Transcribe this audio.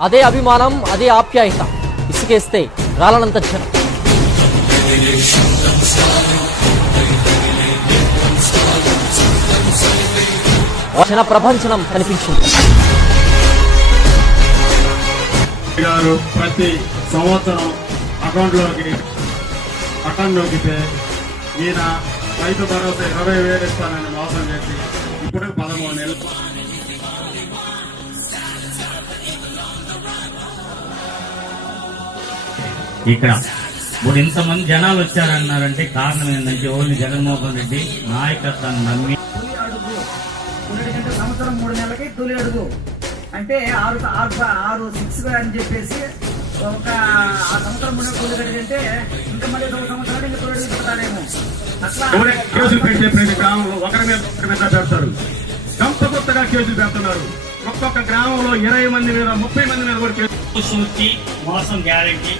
అదే అభిమానం అదే ఆప్యాయత. ఇసుకేస్తే రాలనంత జనం జన ప్రపంచనం కనిపించింది. గారు ప్రతి సంవత్సరం అకౌంట్లోకి అకౌంట్ నొక్కితే ఈయన రైతు భరోసా ఇరవై వేలు ఇస్తానని మోసం చేసి ఇప్పుడు ఇక్కడ. ఇప్పుడు ఇంతమంది జనాలు వచ్చారన్నారంటే కారణం ఏంటంటే ఓన్లీ జగన్మోహన్ రెడ్డి నాయకత్వాన్ని నమ్మి తొలి అడుగు. సంవత్సరం మూడు నెలలకి తొలి అడుగు. అంటే ఆరు ఆరు ఆరు సిక్స్ అని చెప్పేసి ఒక ఆ సంవత్సరం మూడు తొలి అడుగు అంటే ఇంకా మళ్ళీ సంవత్సరాలు ఇంకా తొలి అడుగు పెడతానేమో అట్లా ఎవరైనా కేసులు పెట్టే ప్రతి గ్రామంలో ఒకరి మీద ఒకరి మీద పెడతారు? గంప కొత్తగా కేసులు పెడుతున్నారు. ఒక్కొక్క గ్రామంలో ఇరవై మంది మీద ముప్పై మంది మీద కూడా కేసులు. సూచి మోసం గ్యారెంటీ.